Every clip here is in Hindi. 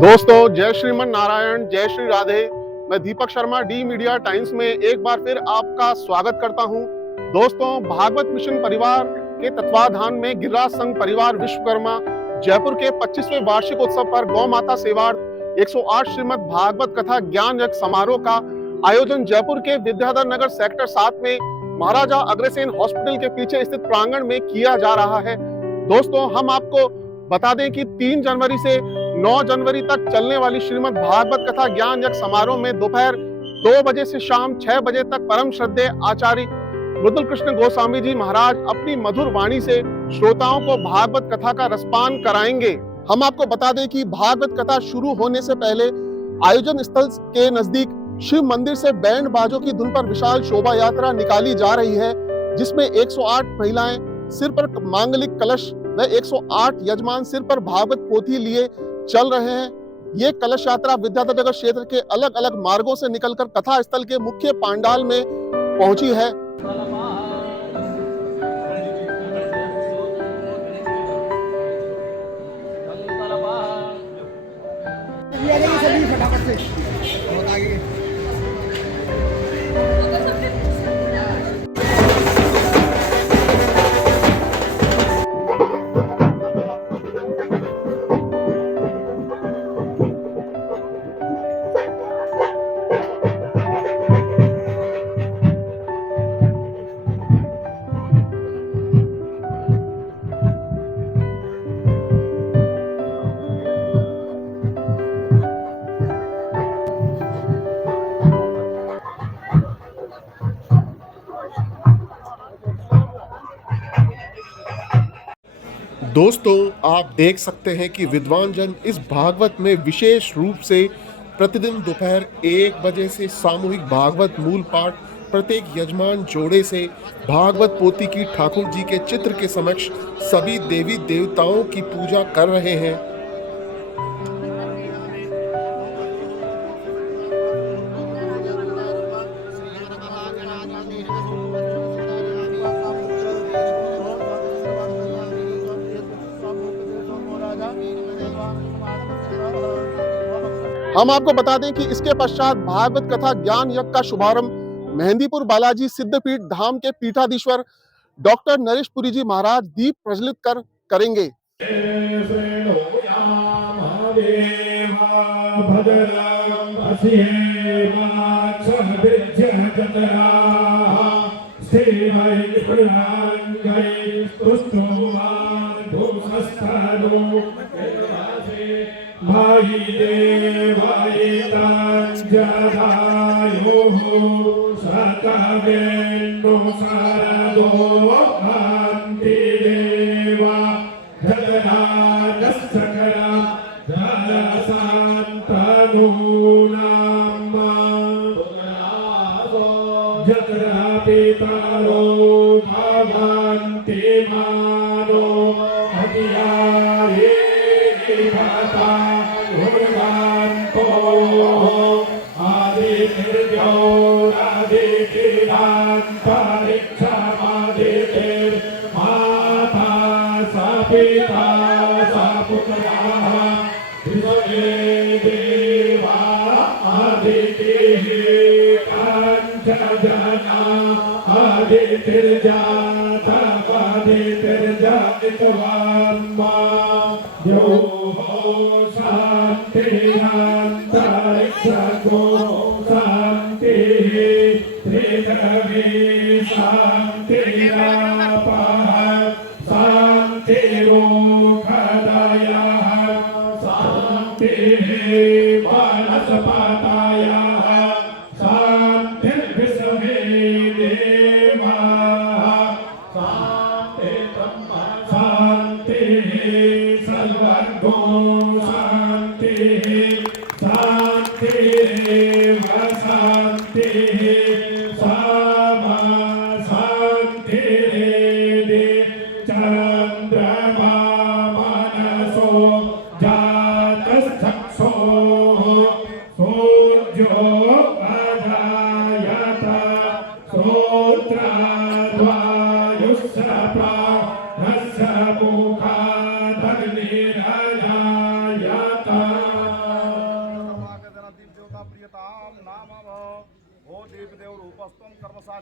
दोस्तों, जय श्रीमन नारायण, जय श्री राधे। मैं Deepak Sharma D media times में एक बार फिर आपका स्वागत करता हूं। दोस्तों, भागवत मिशन परिवार के तत्वाधान में गिरिराज संघ परिवार विश्वकर्मा जयपुर के 25वें वार्षिक उत्सव पर गौ माता सेवार्थ 108 श्रीमद् भागवत कथा ज्ञान यज्ञ समारोह का आयोजन जयपुर के विद्याधर नगर सेक्टर 7 में महाराजा अग्रसेन हॉस्पिटल के पीछे स्थित प्रांगण में किया जा रहा है। दोस्तों, हम आपको बता दें कि 3 जनवरी से 9 जनवरी तक चलने वाली श्रीमद् भागवत कथा ज्ञान यज्ञ समारोह में दोपहर 2 बजे से शाम 6 बजे तक परम श्रद्धेय आचार्य मृदुल कृष्ण गोस्वामी जी महाराज अपनी मधुर वाणी से श्रोताओं को भागवत कथा का रसपान कराएंगे। हम आपको बता दें कि भागवत कथा शुरू होने से पहले आयोजन स्थल के नजदीक शिव मंदिर से बैंड बाजों की धुन पर विशाल शोभा यात्रा निकाली जा रही है, जिसमें 108 महिलाएं सिर पर मांगलिक कलश व 108 यजमान सिर पर भागवत पोथी लिए चल रहे हैं। ये कलश यात्रा विद्याधर नगर क्षेत्र के अलग अलग मार्गों से निकलकर कथा स्थल के मुख्य पांडाल में पहुंची है। दोस्तों, आप देख सकते हैं कि विद्वान जन इस भागवत में विशेष रूप से प्रतिदिन दोपहर 1 बजे से सामूहिक भागवत मूल पाठ प्रत्येक यजमान जोड़े से भागवत पोथी की ठाकुर जी के चित्र के समक्ष सभी देवी देवताओं की पूजा कर रहे हैं। हम आपको बता दें कि इसके पश्चात भागवत कथा ज्ञान यज्ञ का शुभारंभ मेहंदीपुर बालाजी सिद्धपीठ धाम के पीठाधीश्वर डॉक्टर नरेश पुरी जी महाराज दीप प्रज्वलित कर करेंगे। भाई देवाय तांजदायो सकवेन्नो सारदो कांति देवा धदराजसकरा धरसांतनूनाम्मा जतरा पितारो भवन्ति मानो हतियारे भाता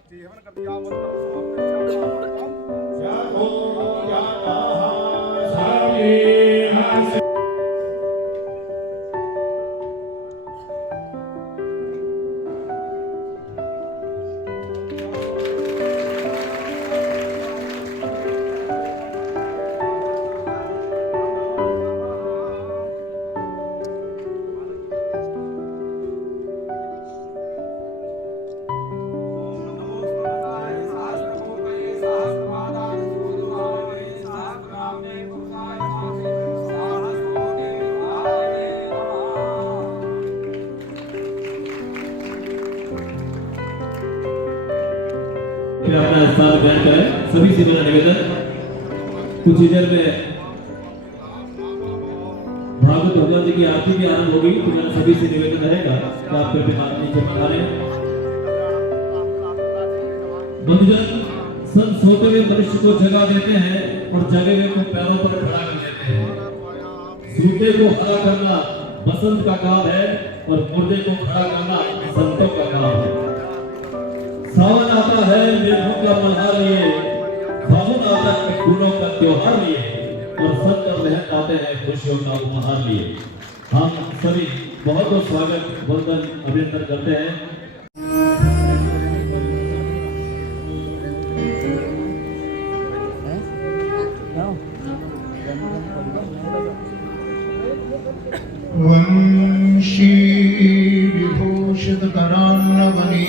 फिर अपना स्थान ग्रहण करें। सभी से मेरा निवेदन, कुछ ही देर में भागवत भगवान जी की आरती भी आरंभ होगी, तो मेरा सभी से निवेदन रहेगा कि आप कृपया हाथ नीचे बढ़ाएं। बंधुजन, संत सोते हुए मनुष्य को जगा देते हैं और जगे हुए को पैरों पर खड़ा कर देते हैं। सूते को खड़ा करना बसंत का काम है और मुर्दे को खड़ा करना संतों का काम है। सावन आता है मेघों का मल्हार लिए, फागुन आता है फूलों का त्योहार लिए, और संत और महंत आते हैं खुशियों का उपहार लिए। हम सभी बहुत बहुत स्वागत, वंदन, अभिनंदन करते हैं। वंशी विभूषित करान्नवनीर्दाभा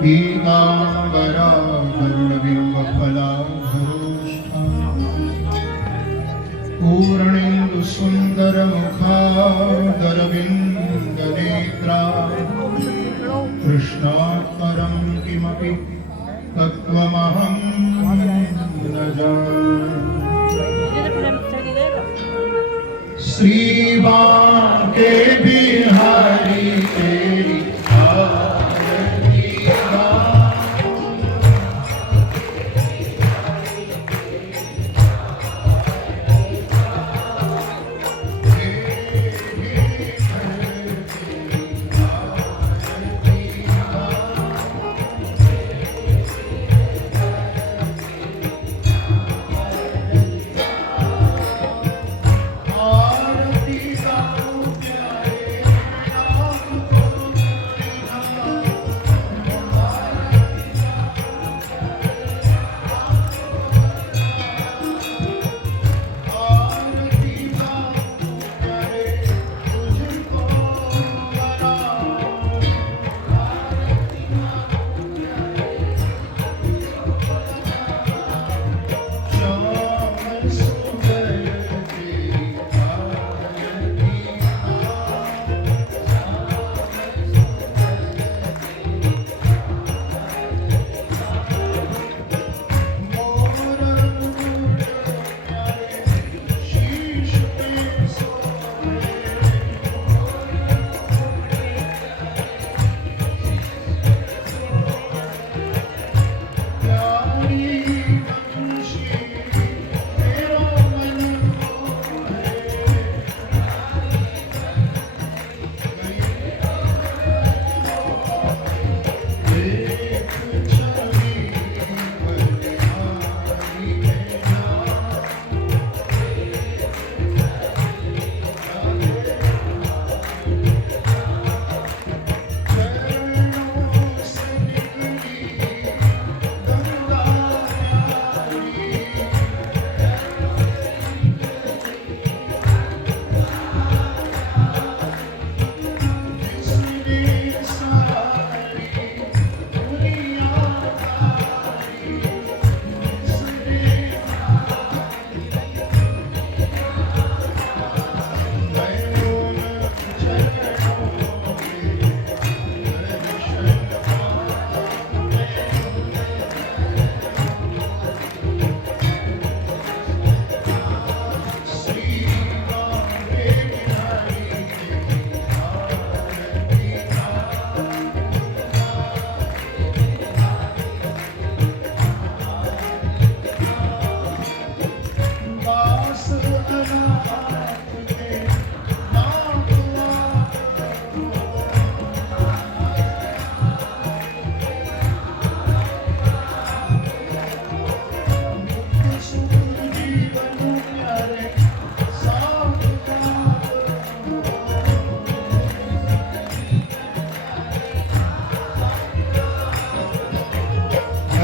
पीताम्बरा कर्णबिम्बफलाधरोष्ठा पूर्णेन्दु सुन्दर मुखादरविन्दनेत्रा कृष्णात्परं किमपि तत्त्वमहं न जाने। श्रीवां के बिहारी तेरी आरती गाओ।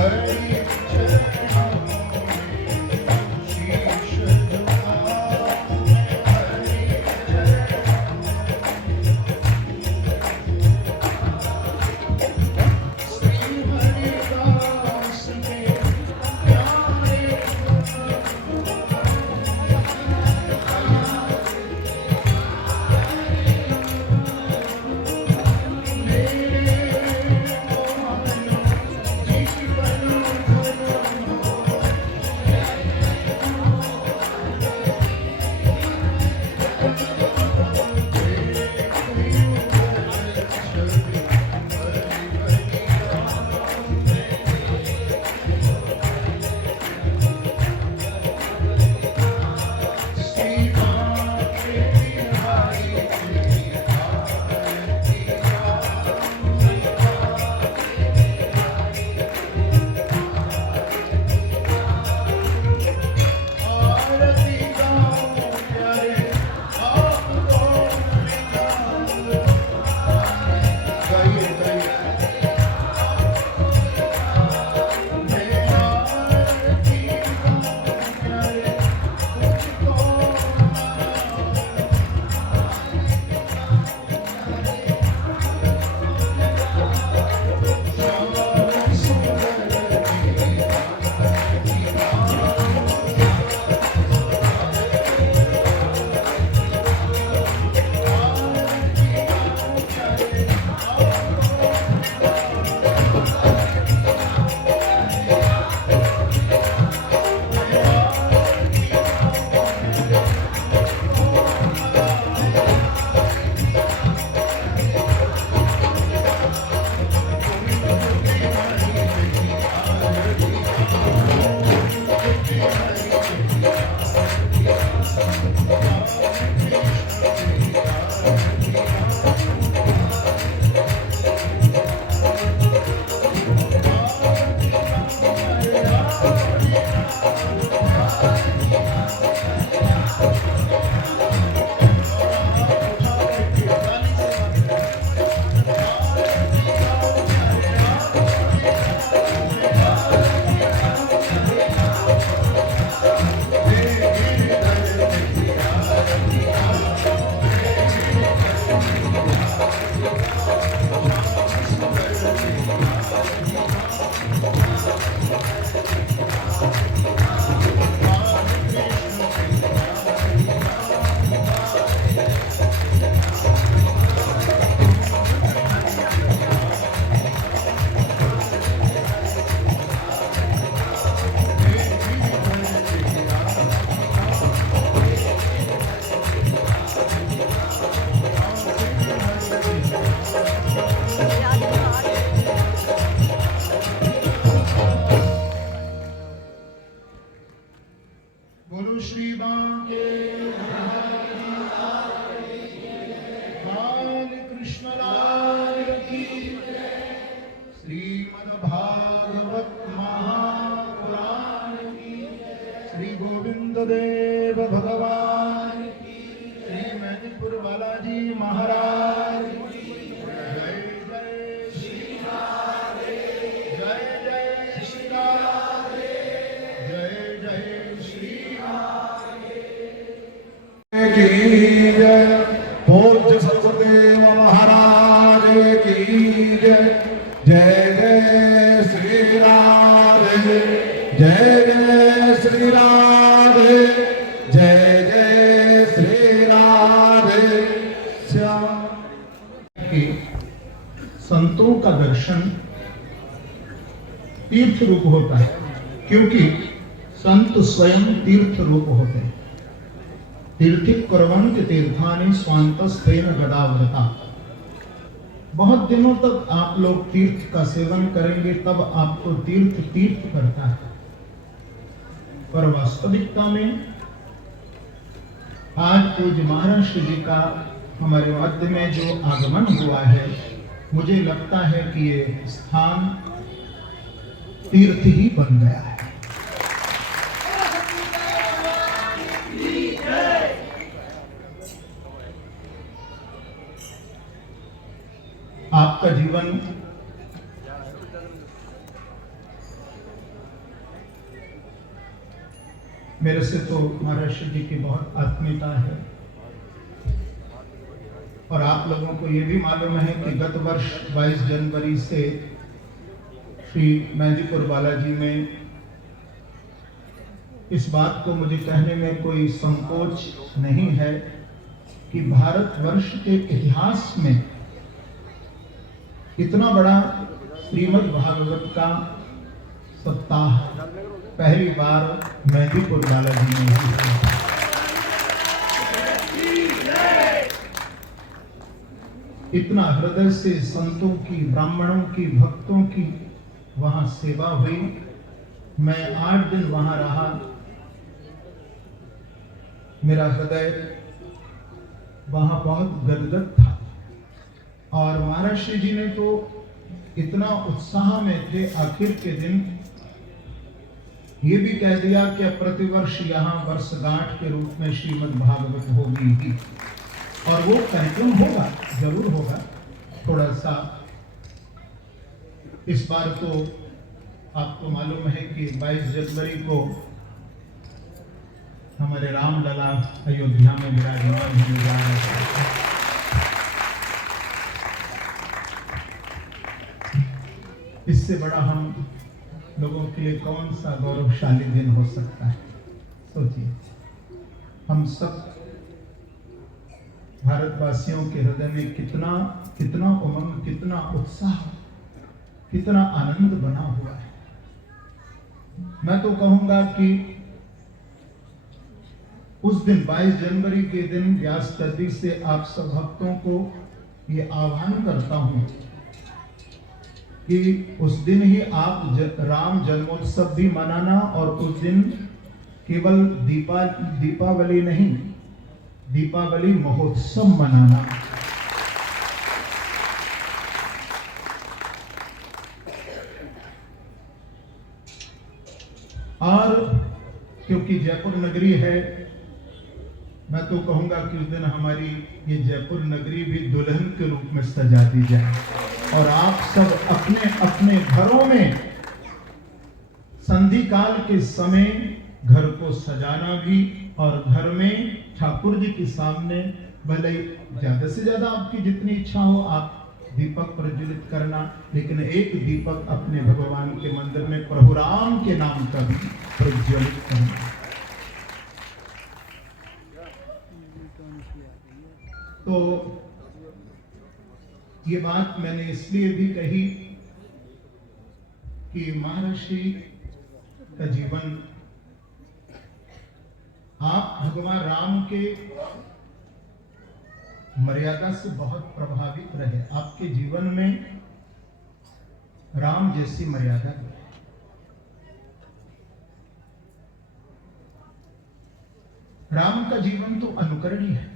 हरि चरणों में शीश झुकाऊं मैं, हरि चरणों श्री हरिदास के प्यारे बोलो श्री बांके बाल कृष्ण लाल की श्रीमद् भागवत महापुराण की श्री गोविंद देव भगवान की श्री मैदपुर बालाजी महाराज की जय जय श्री राधे, जय जय श्री राधे, जय जय श्री की जय। पूज्य सतगुरुदेव महाराज की जय। जय जय श्री राधे, जय जय श्री राधे, जय जय श्री राधे श्याम। संतों का दर्शन तीर्थ रूप होता है, क्योंकि संत स्वयं तीर्थ रूप होते हैं। तीर्थिक कुर्वन्ति तीर्थानि स्वान्तस्तेन गदाव्रता। बहुत दिनों तक आप लोग तीर्थ का सेवन करेंगे, तब आपको तीर्थ तीर्थ करता है। पर वास्तविकता में आज पूज्य महाराष्ट्र जी का हमारे मध्य में जो आगमन हुआ है, मुझे लगता है कि ये स्थान तीर्थ ही बन गया है। आपका जीवन मेरे से तो महाराष्ट्र जी की बहुत आत्मीयता है और आप लोगों को ये भी मालूम है कि गत वर्ष 22 जनवरी से श्री मेहंदीपुर बालाजी में इस बात को मुझे कहने में कोई संकोच नहीं है कि भारतवर्ष के इतिहास में इतना बड़ा श्रीमद् भागवत का सप्ताह पहली बार मेहंदीपुर बालाजी में हुआ। इतना हृदय से संतों की, ब्राह्मणों की, भक्तों की वहां सेवा हुई। मैं 8 दिन वहां रहा। मेरा हृदय वहां बहुत गदगद था और महाराज श्री जी ने तो इतना उत्साह में थे, आखिर के दिन ये भी कह दिया कि अब प्रतिवर्ष यहाँ वर्षगांठ के रूप में श्रीमद् भागवत होगी ही, और वो कार्यक्रम होगा, जरूर होगा। थोड़ा सा इस बार तो आपको मालूम है कि 22 जनवरी को हमारे रामलला अयोध्या में विराजमान होने जा रहे हैं। इससे बड़ा हम लोगों के लिए कौन सा गौरवशाली दिन हो सकता है। सोचिए, हम सब भारतवासियों के हृदय में कितना उमंग, कितना उत्साह, कितना आनंद बना हुआ है। मैं तो कहूंगा कि उस दिन 22 जनवरी के दिन व्यास नदी से आप सब भक्तों को ये आह्वान करता हूं कि उस दिन ही आप राम जन्मोत्सव भी मनाना, और उस दिन केवल दीपावली नहीं, दीपावली महोत्सव मनाना। और क्योंकि जयपुर नगरी है, मैं तो कहूंगा कि उस दिन हमारी ये जयपुर नगरी भी दुल्हन के रूप में सजा दी जाए और आप सब अपने अपने घरों में संधि काल के समय घर को सजाना भी, और घर में ठाकुर जी के सामने भले ज्यादा से ज्यादा आपकी जितनी इच्छा हो आप दीपक प्रज्वलित करना, लेकिन एक दीपक अपने भगवान के मंदिर में प्रभु राम के नाम का भी प्रज्वलित करना। तो ये बात मैंने इसलिए भी कही कि महर्षि का जीवन, आप भगवान राम के मर्यादा से बहुत प्रभावित रहे। आपके जीवन में राम जैसी मर्यादा है। राम का जीवन तो अनुकरणीय है।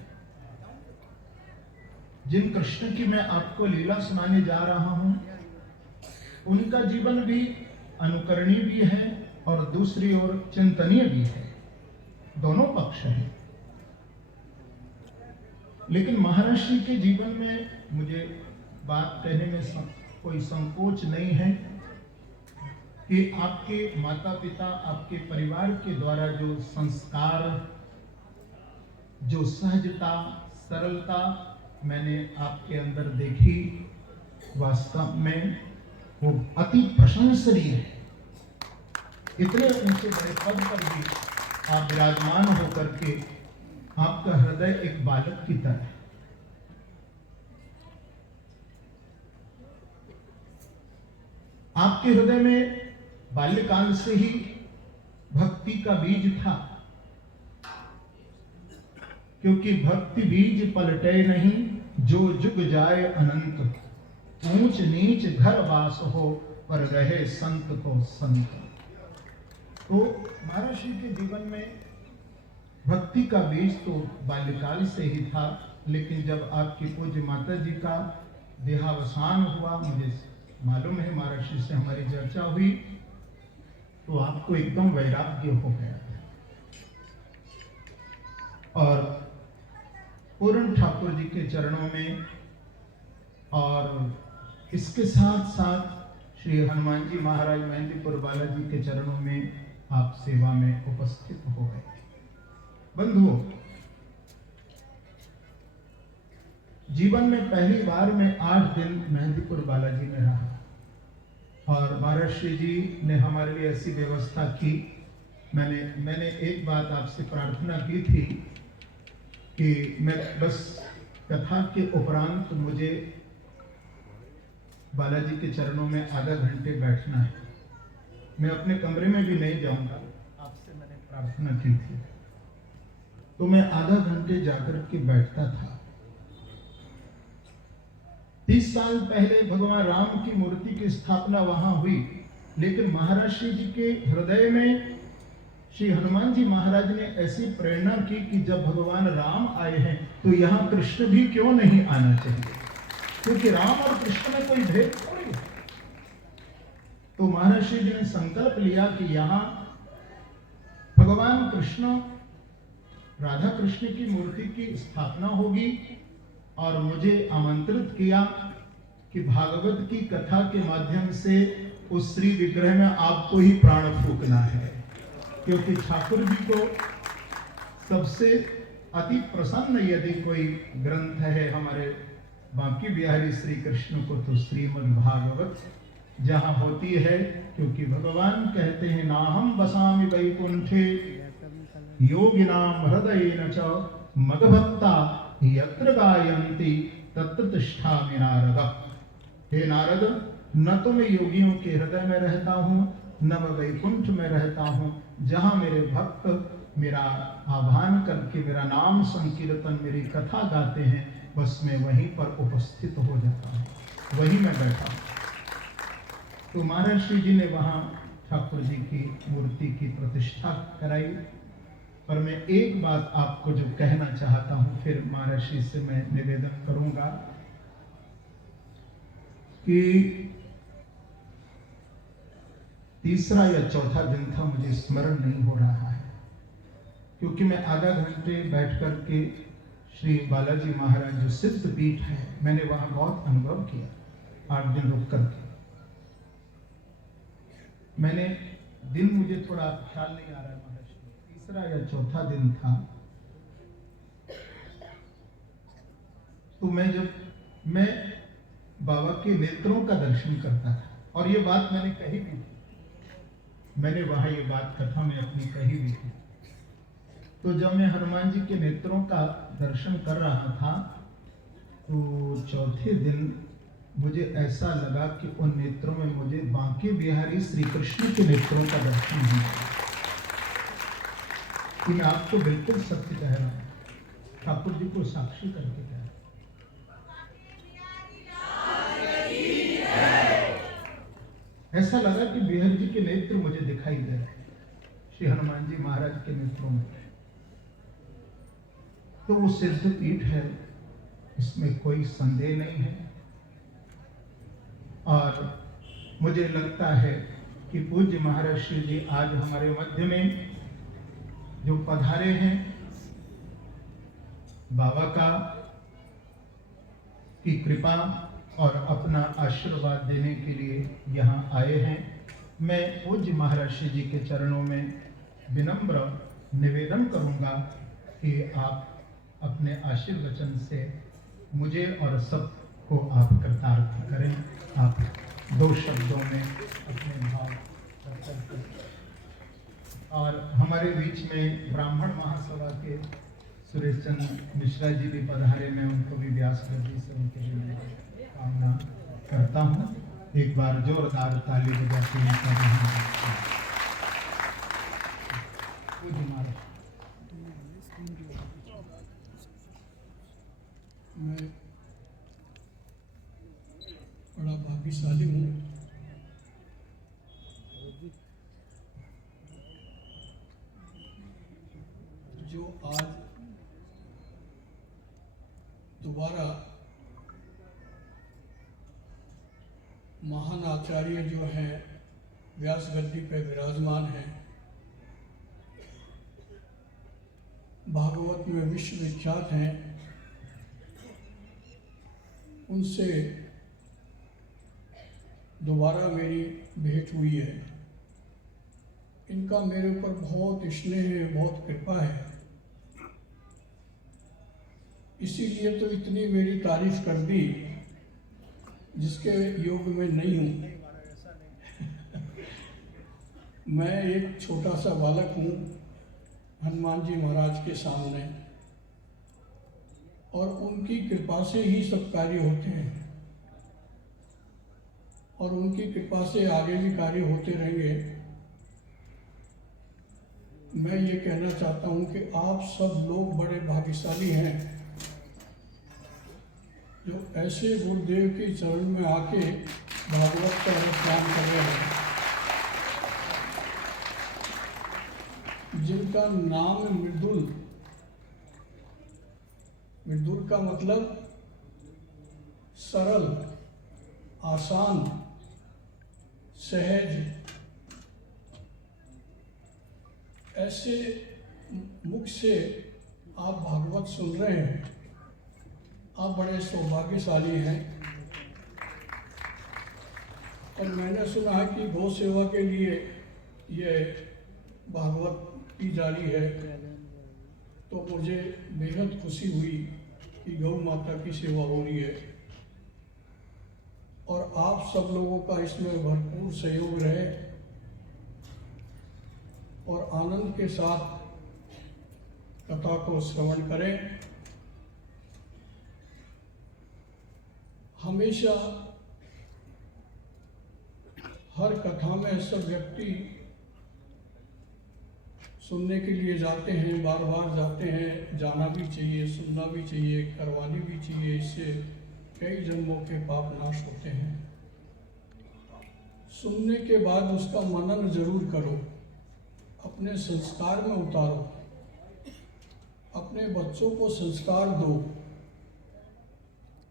जिन कृष्ण की मैं आपको लीला सुनाने जा रहा हूं, उनका जीवन भी अनुकरणीय भी है और दूसरी ओर चिंतनीय भी है। दोनों पक्ष हैं। लेकिन महर्षि के जीवन में मुझे बात कहने में कोई संकोच नहीं है कि आपके माता पिता, आपके परिवार के द्वारा जो संस्कार, जो सहजता, सरलता मैंने आपके अंदर देखी, वास्तव में वो अति प्रशंसनीय है। इतने ऊंचे बड़े पद पर भी आप विराजमान होकर के आपका हृदय एक बालक की तरह है। आपके हृदय में बाल्यकाल से ही भक्ति का बीज था, क्योंकि भक्ति बीज पलटे नहीं, जो जुग जाए अनंत। ऊंच नीच घर वास हो, पर रहे संत को संत। तो महर्षि के जीवन में भक्ति का बीज तो बाल्यकाल से ही था, लेकिन जब आपकी पूज्य माता जी का देहावसान हुआ, मुझे मालूम है महर्षि से हमारी चर्चा हुई, तो आपको एकदम वैराग्य हो गया और पूर्ण ठाकुर जी के चरणों में, और इसके साथ साथ श्री हनुमान जी महाराज मेहंदीपुर बालाजी के चरणों में आप सेवा में उपस्थित हो गए। बंधुओं, जीवन में पहली बार मैं 8 दिन मेहंदीपुर बालाजी में रहा और महाराष्ट्र जी ने हमारे लिए ऐसी व्यवस्था की। मैंने एक बात आपसे प्रार्थना की थी कि मैं बस कथा के उपरांत मुझे बालाजी के चरणों में आधा घंटे बैठना है। मैं अपने कमरे में भी नहीं जाऊंगा, आपसे मैंने प्रार्थना की थी। तो मैं आधा घंटे जाकर के बैठता था। 30 साल पहले भगवान राम की मूर्ति की स्थापना वहां हुई, लेकिन महाराज श्री जी के हृदय में श्री हनुमान जी महाराज ने ऐसी प्रेरणा की कि जब भगवान राम आए हैं तो यहाँ कृष्ण भी क्यों नहीं आना चाहिए, क्योंकि राम और कृष्ण में कोई भेद थोड़ी है। तो महाराज श्री जी ने संकल्प लिया कि यहाँ भगवान कृष्ण राधा कृष्ण की मूर्ति की स्थापना होगी और मुझे आमंत्रित किया कि भागवत की कथा के माध्यम से उस श्री विग्रह में आपको ही प्राण फूकना है, क्योंकि ठाकुर जी को सबसे अति प्रसन्न यदि कोई ग्रंथ है हमारे बांकी बिहारी श्री कृष्ण को तो श्रीमद् भागवत जहां होती है, क्योंकि भगवान कहते हैं नाहम बसामि वैकुंठे योगिनाम हृदयेन च मदभक्ता यत्र गायन्ति तत्र तिष्ठामि नारद। हे नारद, न तो मैं योगियों के हृदय में रहता हूँ, न मैं वैकुंठ में रहता हूँ। जहाँ मेरे भक्त मेरा आह्वान करके मेरा नाम संकीर्तन मेरी कथा गाते हैं, बस मैं वहीं पर उपस्थित हो जाता हूँ, वहीं मैं बैठा हूँ। तो महाराज श्री जी ने वहाँ ठाकुर जी की मूर्ति की प्रतिष्ठा कराई। पर मैं एक बात आपको जो कहना चाहता हूँ, फिर महाराज श्री से मैं निवेदन करूंगा कि तीसरा या चौथा दिन था, मुझे स्मरण नहीं हो रहा है, क्योंकि मैं आधा घंटे बैठ कर के श्री बालाजी महाराज जो सिद्ध पीठ है, मैंने वहां बहुत अनुभव किया 8 दिन रुक करके। मैंने दिन मुझे थोड़ा ख्याल नहीं आ रहा है महाराज, तीसरा या चौथा दिन था। तो मैं बाबा के नेत्रों का दर्शन करता था, और ये बात मैंने कही भी थी, मैंने वहां ये बात कथा में अपनी कही भी थी। तो जब मैं हनुमान जी के नेत्रों का दर्शन कर रहा था, तो चौथे दिन मुझे ऐसा लगा कि उन नेत्रों में मुझे बांके बिहारी श्री कृष्ण के नेत्रों का दर्शन हुआ। कि मैं आपको बिल्कुल सत्य कह रहा हूं, ठाकुर जी को साक्षी करके कह रहा हूं। ऐसा लगा कि बिहारी जी के नेत्र मुझे दिखाई दे रहे, श्री हनुमान जी महाराज के नेत्रों में। तो वो सिद्ध पीठ है, इसमें कोई संदेह नहीं है। और मुझे लगता है कि पूज्य महाराज श्री जी आज हमारे मध्य में जो पधारे हैं, बाबा का की कृपा और अपना आशीर्वाद देने के लिए यहाँ आए हैं। मैं पूज्य महाराज श्री जी के चरणों में विनम्र निवेदन करूँगा कि आप अपने आशीर्वचन से मुझे और सबको आप कृतार्थ करें। आप 2 शब्दों में अपने भाव प्रकट करें। और हमारे बीच में ब्राह्मण महासभा के सुरेश चंद्र मिश्रा जी भी पधारे, मैं उनको भी व्यास गद्दी से उनके लिए कामना करता हूँ। एक बार जोरदार ताली बजाते मैं बड़ा भाग्यशाली हूँ जो आज दोबारा महान आचार्य जो हैं व्यास गद्दी पे विराजमान हैं, भागवत में विश्व विख्यात हैं, उनसे दोबारा मेरी भेंट हुई है। इनका मेरे ऊपर बहुत स्नेह है, बहुत कृपा है। इसीलिए तो इतनी मेरी तारीफ कर दी जिसके योग में नहीं हूँ। मैं एक छोटा सा बालक हूँ हनुमान जी महाराज के सामने, और उनकी कृपा से ही सब कार्य होते हैं, और उनकी कृपा से आगे भी कार्य होते रहेंगे। मैं ये कहना चाहता हूँ कि आप सब लोग बड़े भाग्यशाली हैं जो ऐसे गुरुदेव के चरण में आके भागवत का अनुष्ठान कर रहे हैं, जिनका नाम मृदुल। मृदुल का मतलब सरल, आसान, सहज। ऐसे मुख से आप भागवत सुन रहे हैं, आप बड़े सौभाग्यशाली हैं। और मैंने सुना है कि गौ सेवा के लिए ये भागवत की जा रही है, तो मुझे बेहद खुशी हुई कि गौ माता की सेवा हो रही है, और आप सब लोगों का इसमें भरपूर सहयोग रहे और आनंद के साथ कथा को श्रवण करें। हमेशा हर कथा में सब व्यक्ति सुनने के लिए जाते हैं, बार बार जाते हैं। जाना भी चाहिए, सुनना भी चाहिए, करवानी भी चाहिए। इससे कई जन्मों के पाप नाश होते हैं। सुनने के बाद उसका मनन जरूर करो, अपने संस्कार में उतारो, अपने बच्चों को संस्कार दो,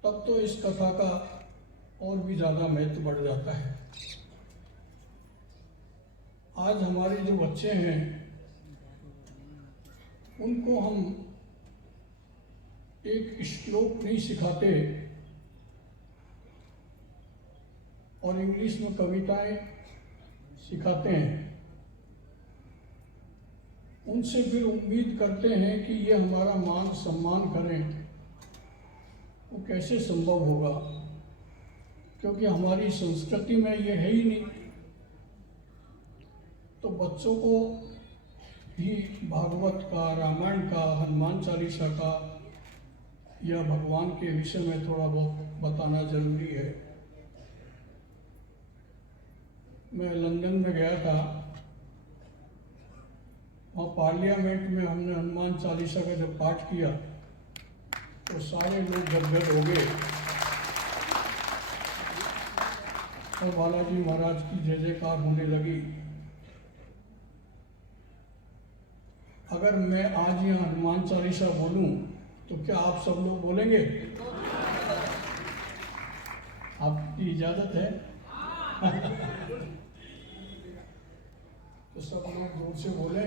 तब तो इस कथा का और भी ज़्यादा महत्व बढ़ जाता है। आज हमारे जो बच्चे हैं उनको हम एक श्लोक नहीं सिखाते और इंग्लिश में कविताएं सिखाते हैं। उनसे फिर उम्मीद करते हैं कि ये हमारा मान सम्मान करें, वो कैसे संभव होगा, क्योंकि हमारी संस्कृति में ये है ही नहीं। तो बच्चों को भी भागवत का, रामायण का, हनुमान चालीसा का या भगवान के विषय में थोड़ा बहुत बताना जरूरी है। मैं लंदन में गया था, वहाँ पार्लियामेंट में हमने हनुमान चालीसा का जब पाठ किया तो सारे लोग गदगद हो गए और बालाजी महाराज की जय जयकार होने लगी। अगर मैं आज यहाँ हनुमान चालीसा बोलूं तो क्या आप सब लोग बोलेंगे? आपकी इजाजत है? तो सब लोग जोर से बोले,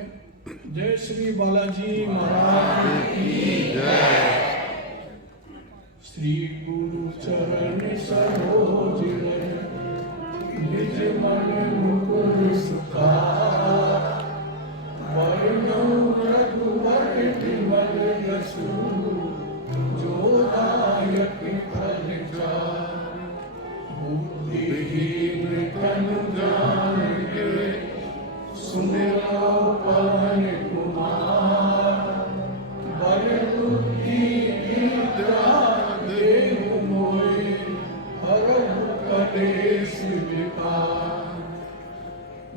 जय श्री बालाजी महाराज की जय। श्री गुरु चरण सरोज रज, निज मन मुकुर सुधार, वरनौ रघुवर विमल यशु, जो दायक फल चार। बुद्धिहीन तनु जानिके, सुमिरो पवन कुमार। बल बुद्धि विद्या देहु मोहि, हरहु कलेश विकार।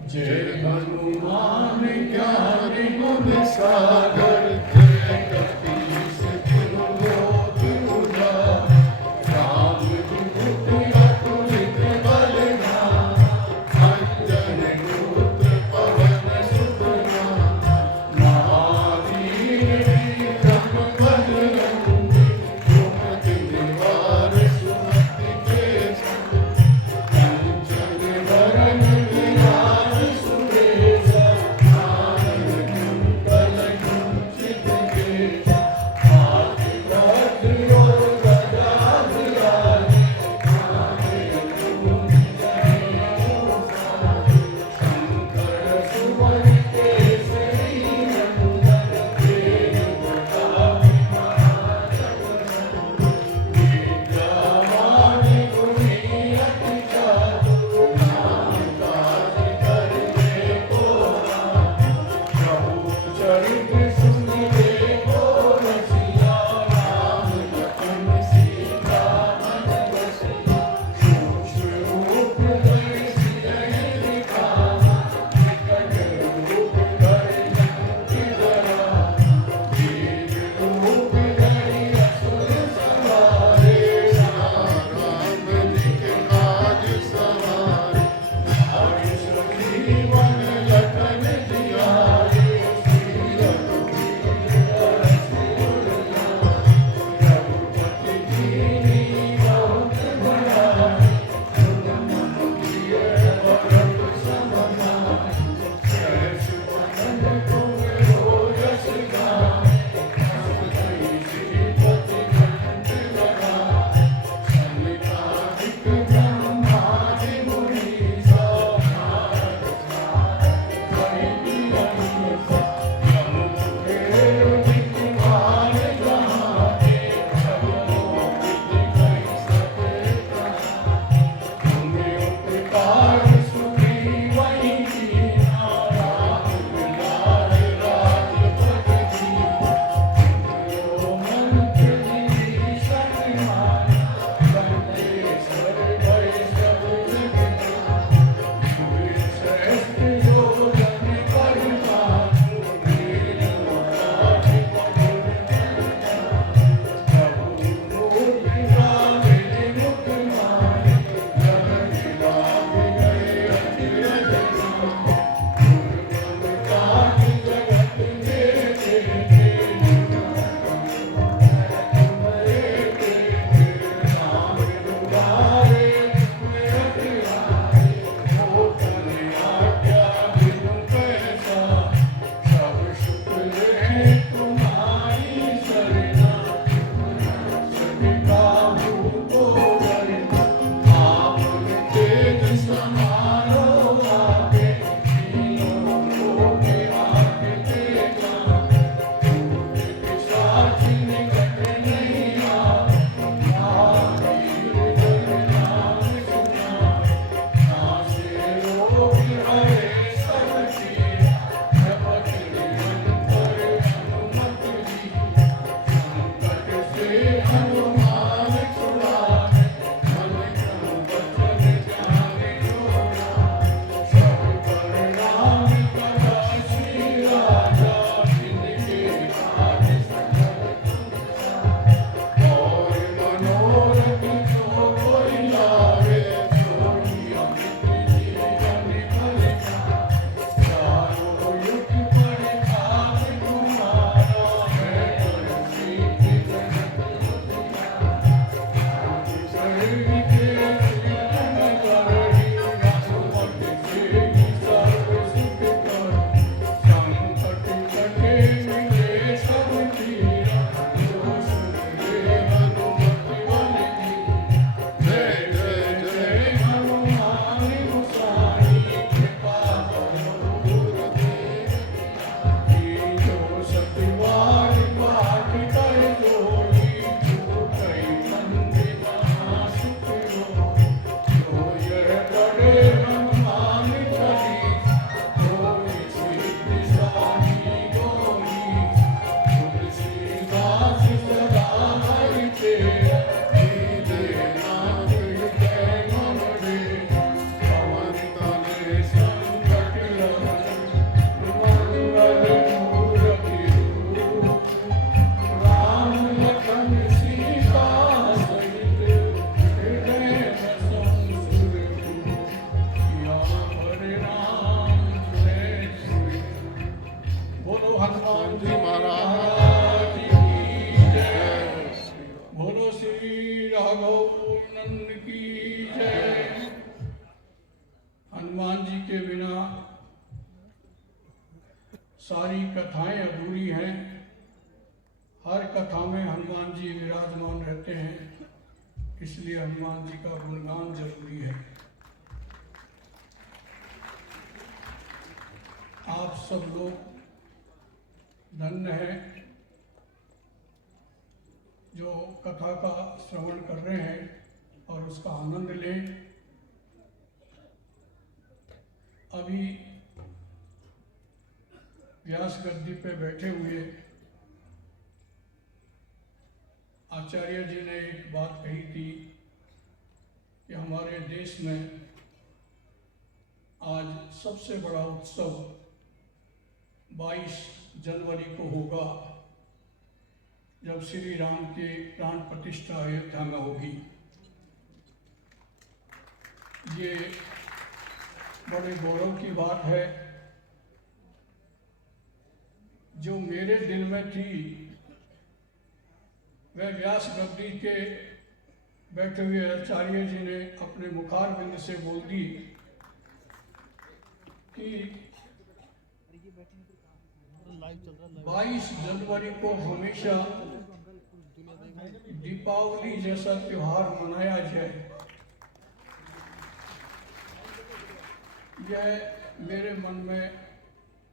जय हनुमान ज्ञान गुण सागर, जय कपीस तिहु लोक उजागर। राम दूत अतुलित बल धाम, अंजनी पुत्र पवन सुत नाम। महावीर विक्रम बजरंगी, सुमति निवार सुमति के संग। कंचन वरन विराज सुबेसा, कानन कुंडल कुंचित सारी कथाएं अधूरी हैं। हर कथा में हनुमान जी विराजमान रहते हैं, इसलिए हनुमान जी का गुणगान जरूरी है। आप सब लोग धन्य हैं जो कथा का श्रवण कर रहे हैं और उसका आनंद लें। अभी व्यास गद्दी पे बैठे हुए आचार्य जी ने एक बात कही थी कि हमारे देश में आज सबसे बड़ा उत्सव 22 जनवरी को होगा, जब श्री राम की प्राण प्रतिष्ठा अयोध्या में होगी। ये बड़े गौरव की बात है। जो मेरे दिल में थी वह व्यास गद्दी के बैठे हुए आचार्य जी ने अपने मुखारबिंद से बोल दी कि 22 जनवरी को हमेशा दीपावली जैसा त्योहार मनाया जाए। यह मेरे मन में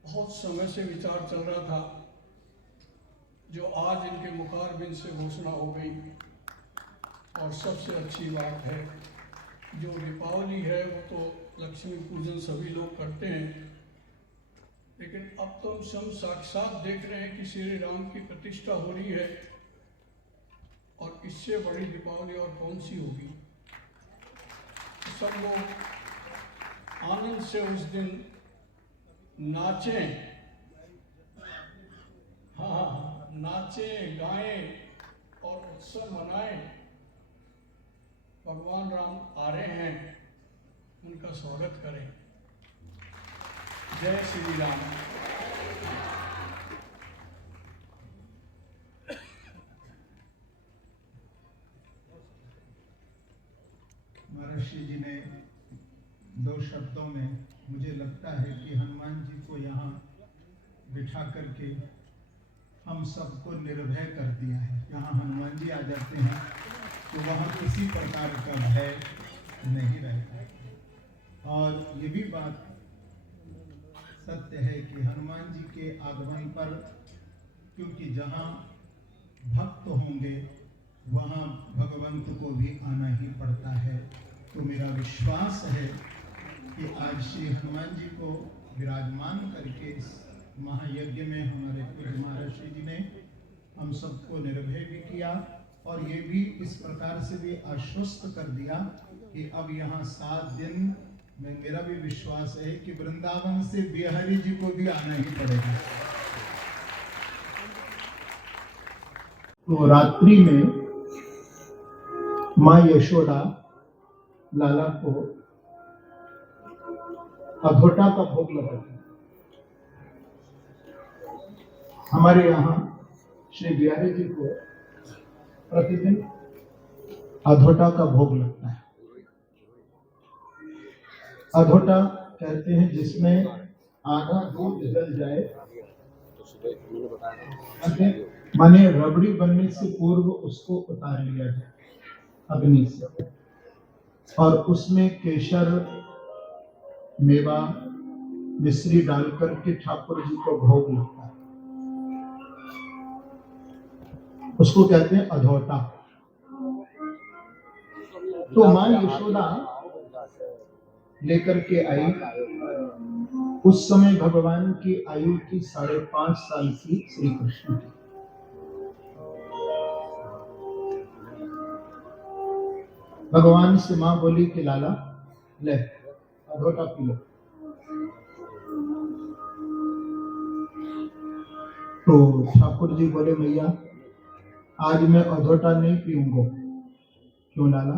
बहुत समय से विचार चल रहा था, जो आज इनके मुखारबिंद से घोषणा हो गई। और सबसे अच्छी बात है, जो दीपावली है वो तो लक्ष्मी पूजन सभी लोग करते हैं, लेकिन अब तो हम साक्षात देख रहे हैं कि श्री राम की प्रतिष्ठा हो रही है, और इससे बड़ी दीपावली और कौन सी होगी। सब लोग आनंद से उस दिन नाचें, हाँ नाचें गाएं और उत्सव मनाएं। भगवान राम आ रहे हैं, उनका स्वागत करें। जय श्री राम। महर्षि जी ने 2 शब्दों में मुझे लगता है कि हनुमान जी को यहाँ बिठा करके हम सबको निर्भय कर दिया है। यहाँ हनुमान जी आ जाते हैं तो वहाँ किसी प्रकार का भय नहीं रहता। और ये भी बात सत्य है कि हनुमान जी के आगमन पर, क्योंकि जहाँ भक्त होंगे वहाँ भगवंत को भी आना ही पड़ता है। तो मेरा विश्वास है कि आज श्री हनुमान जी को विराजमान करके इस महायज्ञ में हमारे पूज्य महर्षि जी ने हम सबको निर्भय भी किया, और ये भी इस प्रकार से भी आश्वस्त कर दिया कि अब यहाँ 7 दिन में मेरा भी विश्वास है कि वृंदावन से बिहारी जी को भी आना ही पड़ेगा। तो रात्रि में माँ यशोदा लाला को अधोटा का भोग लगाती। हमारे यहाँ श्री बिहारी जी को प्रतिदिन अधोटा का भोग लगता है। अधोटा कहते हैं जिसमें आधा दूध जल जाए, माने रबड़ी बनने से पूर्व उसको उतार लिया जाए अग्नि से, और उसमें केसर, मेवा, मिश्री डालकर के ठाकुर जी को भोग लगता है। उसको कहते हैं अधोटा। तो माँ यशोदा लेकर के आई। उस समय भगवान की आयु थी 5.5 साल की श्री कृष्ण की। भगवान से माँ बोली कि लाला ले अधोटा पी लो। तो ठाकुर जी बोले मैया आज मैं अधोटा नहीं पीऊंगा। क्यों लाला,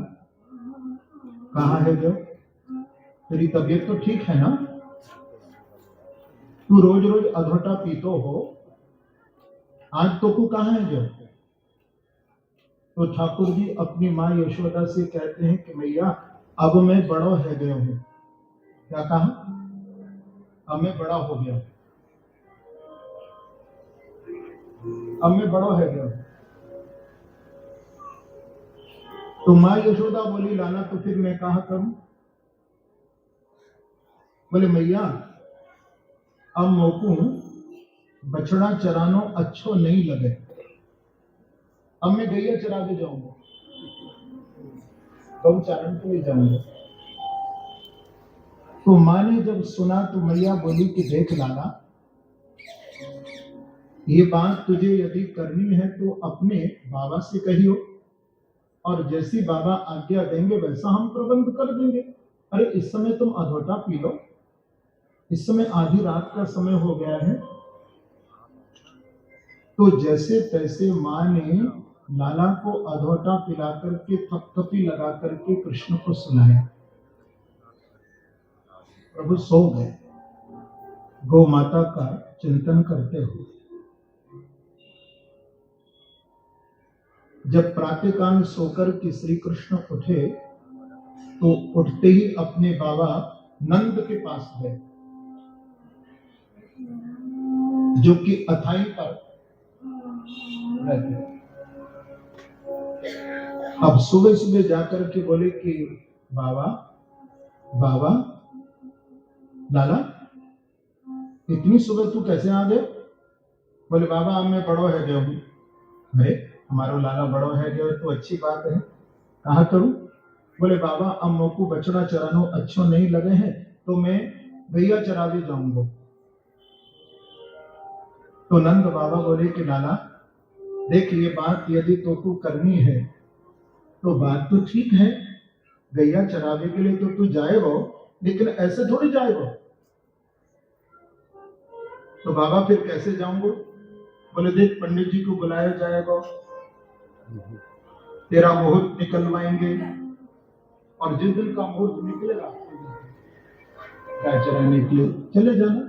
कहाँ है जो? तेरी तबीयत तो ठीक है ना? तू रोज रोज अधोटा पीतो हो, आज तो तू कहाँ है जो? तो ठाकुर जी अपनी माँ यशोदा से कहते हैं कि मैया अब मैं बड़ा है गया हूँ। क्या कहा? अब मैं बड़ा हो गया। अब मैं बड़ो है गया। तो माँ यशोदा बोली लाला तो फिर मैं कहा करूं? बोले मैया अब मोकू बछड़ा चरानो अच्छो नहीं लगे, अब मैं गैया चरा के जाऊंगा, गौ चारण के लिए जाऊंगा। तो माँ ने जब सुना तो मैया बोली कि देख लाला, ये बात तुझे यदि करनी है तो अपने बाबा से कहियो, और जैसी बाबा आज्ञा देंगे वैसा हम प्रबंध कर देंगे। अरे इस समय तुम अधोटा पी लो, इस समय आधी रात का समय हो गया है। तो जैसे तैसे माँ ने लाला को अधोटा पिला करके थपथपी लगा करके कृष्ण को सुनाया। प्रभु सो गए गौ माता का चिंतन करते हुए। जब प्रातःकाल सोकर के श्री कृष्ण उठे तो उठते ही अपने बाबा नंद के पास गए, जो कि अथाई पर रहते। अब सुबह सुबह जाकर के बोले कि बाबा बाबा लाला इतनी सुबह तू कैसे आ गए? बोले बाबा अब मैं बड़ो है गया हूं। अरे हमारो लाला बड़ो है गया तो अच्छी बात है, कहा करूं? बोले बाबा अब मोकू बछड़ा चरानो अच्छो नहीं लगे हैं तो मैं गैया चरावे जाऊंगा। तो नंद बाबा बोले कि लाला देख ये बात यदि तो तू करनी है तो बात तो ठीक है, गैया चरावे के लिए तो तू जाएगा, लेकिन ऐसे थोड़ी जाएगा। तो बाबा फिर कैसे जाऊंगा? बोले देख पंडित जी को बुलाया जाएगा, तेरा मुहूर्त निकलवाएंगे, और जिस दिन का मुहूर्त निकलेगा गाय चराने के लिए चले जाना।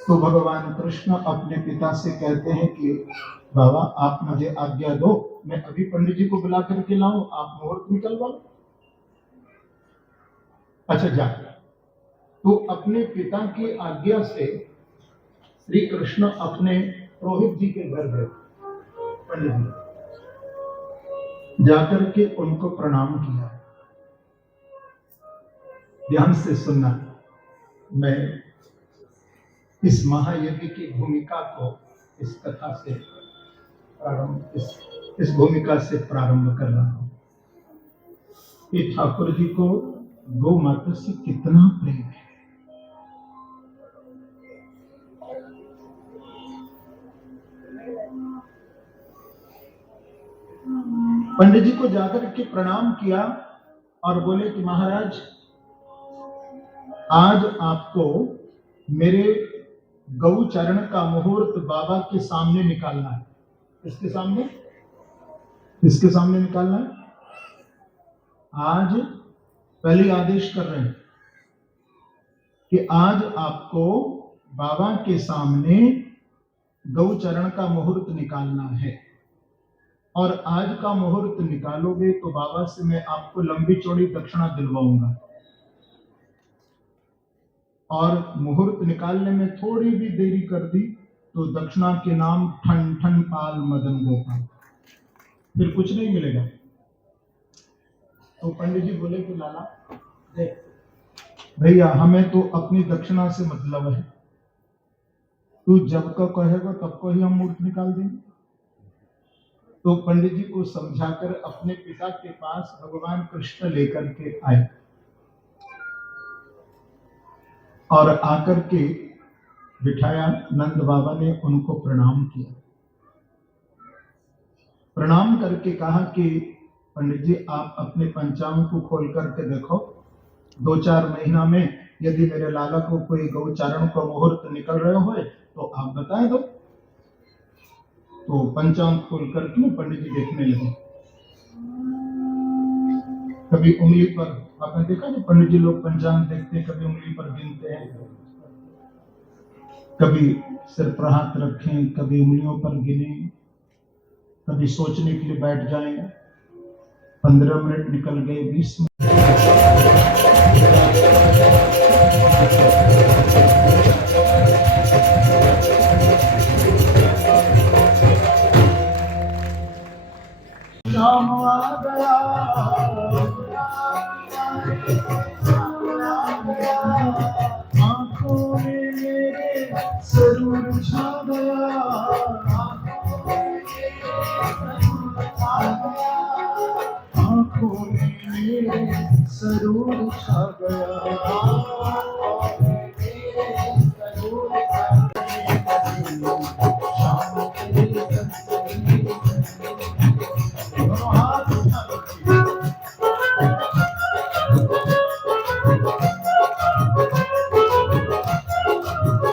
तो भगवान कृष्ण अपने पिता से कहते हैं कि बाबा आप मुझे आज्ञा दो, मैं अभी पंडित जी को बुला करके लाऊं, आप मुहूर्त निकलवा लो। अच्छा जा। तो अपने पिता की आज्ञा से श्री कृष्ण अपने पुरोहित जी के घर गए, पंडित जी जाकर के उनको प्रणाम किया। ध्यान से सुनना, मैं इस महायज्ञ की भूमिका को इस कथा से प्रारंभ इस भूमिका से प्रारंभ कर रहा हूं कि ठाकुर जी को गौ माता से कितना प्रेम है। पंडित जी को जाकर के प्रणाम किया और बोले कि महाराज आज आपको मेरे गौ चरण का मुहूर्त बाबा के सामने निकालना है। इसके सामने निकालना है। आज पहले आदेश कर रहे हैं कि आज आपको बाबा के सामने गौ चरण का मुहूर्त निकालना है, और आज का मुहूर्त निकालोगे तो बाबा से मैं आपको लंबी चौड़ी दक्षिणा दिलवाऊंगा, और मुहूर्त निकालने में थोड़ी भी देरी कर दी तो दक्षिणा के नाम ठन ठन पाल मदन गोपाल, फिर कुछ नहीं मिलेगा। तो पंडित जी बोले कि लाला देख भैया हमें तो अपनी दक्षिणा से मतलब है, तू जब का कहेगा तब को ही हम मूर्त निकाल देंगे। तो पंडित जी को समझाकर अपने पिता के पास भगवान कृष्ण लेकर के आए, और आकर के बिठाया। नंद बाबा ने उनको प्रणाम किया। प्रणाम करके कहा कि पंडित जी आप अपने पंचांग को खोल करके देखो, 2-4 महीना में यदि मेरे लाला को कोई गौचारण का मुहूर्त निकल रहे हो तो आप बताएं दो। तो पंचांग खोल करके पंडित जी देखने लगे। कभी उंगली पर, आपने देखा ना पंडित जी लोग पंचांग देखते हैं, कभी उंगली पर गिनते हैं, कभी सिर पर हाथ रखें, कभी उंगलियों पर गिने, कभी सोचने के लिए बैठ जाएं। 15 मिनट निकल गए, 20 मिनट आंखों में मेरे सरूर छा गया, आंखों में मेरे सरूर छा गया। दोनों हाथ उठा लीजिए।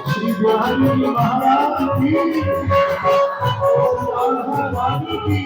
श्री बिहारी महाराज की, वाणी की